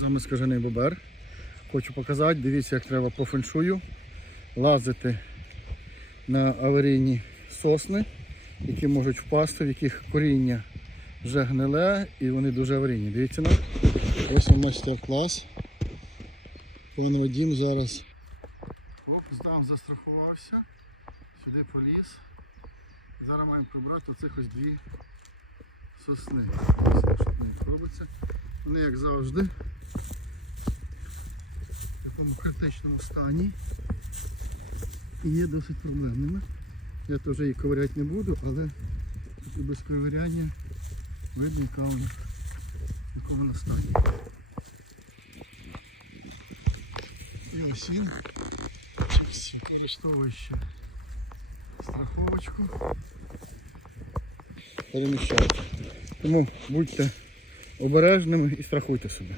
Друзі, скажений Бобер. Хочу показати, дивіться, як треба по феншую лазити на аварійні сосни, які можуть впасти, в яких коріння вже гниле і вони дуже аварійні. Дивіться на. Ось вам майстер-клас. Пан Вадим зараз Оп, здав, застрахувався, сюди поліз. Зараз маємо прибрати оцих ось дві сосни. завжди, в такому критичному стані і є досить проблемними. Я теж її ковиряти не буду, але тут і без ковиряння видно, яка вона в якому вона стані. І ось він. Ось Використовую ще страховочку. Переміщайте. Тому будьте Обережними і страхуйте себе.